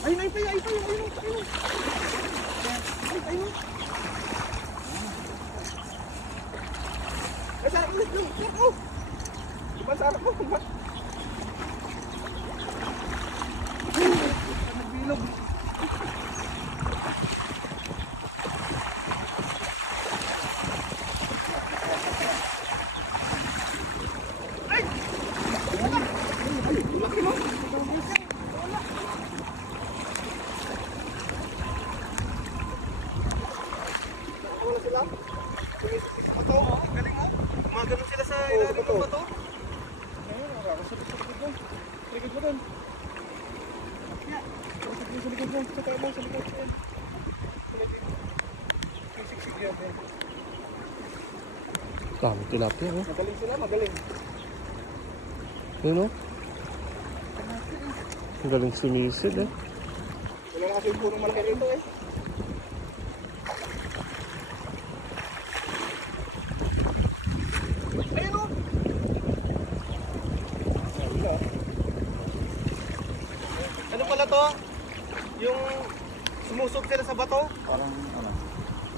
Ayun, ayun, ayun, ayun, ayun, ayun. Ayun, ayun. Ay, sarap ulit yung sarap mo. Diba sarap mo? Diba? Nagbilog. Ay! Wala! Ay, laki mo! Wala! Wala sila? Sumisisik sa bato? Galing mo? Gumagano sila sa ilalim ng bato? Ayun, nakakasarap-sarap ito. Likod mo dun. Sa likod mo, sa tayo mo, sa likod mo. Sumisik-sik yan. Dami tilapia, oh. Magaling sila, magaling. Yun, oh. Ang galing sumisid, eh. Wala na kasi puro malaki rito eh. Ayun o! Ano pala to? Yung sumusog sila sa bato? Parang ano?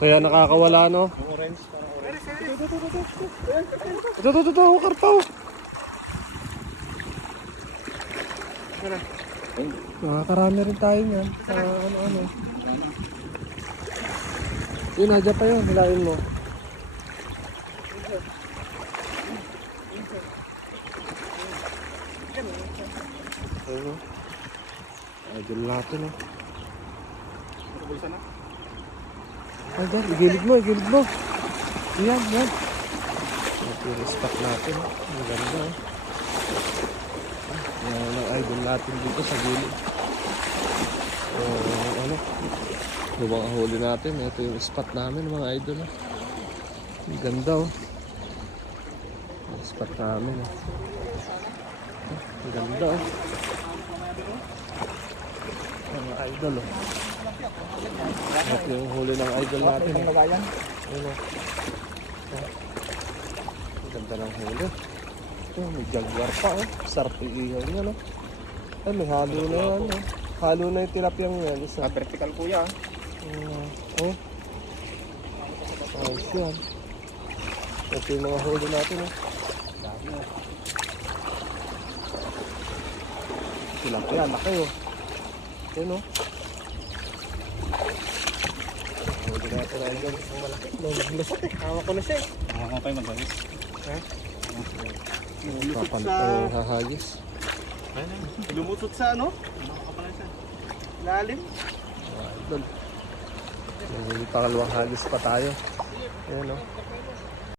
Kaya nakakawala, no? Yung orange? Parang orange. Ito, karpaw. Ano? Nakakarami rin tayo yan. Ano. Yun, nadya pa yun. Hilain mo. Ayun, oh. Idol natin, oh. Bulsa na? Ay, dyan. Igilid mo. Yan. Ito yung spot natin, oh. Ang ganda, oh. Yan ang idol natin dito sa gilid. Lumang huli natin. Ito yung spot namin, mga idol, oh. Ang ganda, oh. Yung spot namin, oh. Ang ganda, oh. Mga idol, oh. Ito yung huli ng idol natin, oh. Ayun, oh. Ang ganda ng huli. Ito, may jaguar pa, oh. Sarap iihaw niya, no? Ay, may halo na yan, oh. Halo na yung tilapiyang yan, isa. Vertical kuya. Oh. Ayos yan. Ito yung mga huli natin, oh. Tilapia, laki, oh. Ito, no? Huli natin na dyan. Ang malaki. Lusot, eh. Hawak ko na siya, eh. Ako pa yung magbalis. Ha? Papalit pa yung hahagis. Lumutot sa ano? Lalim. Idol. May pangalawang hagis pa tayo. Ayan, oh.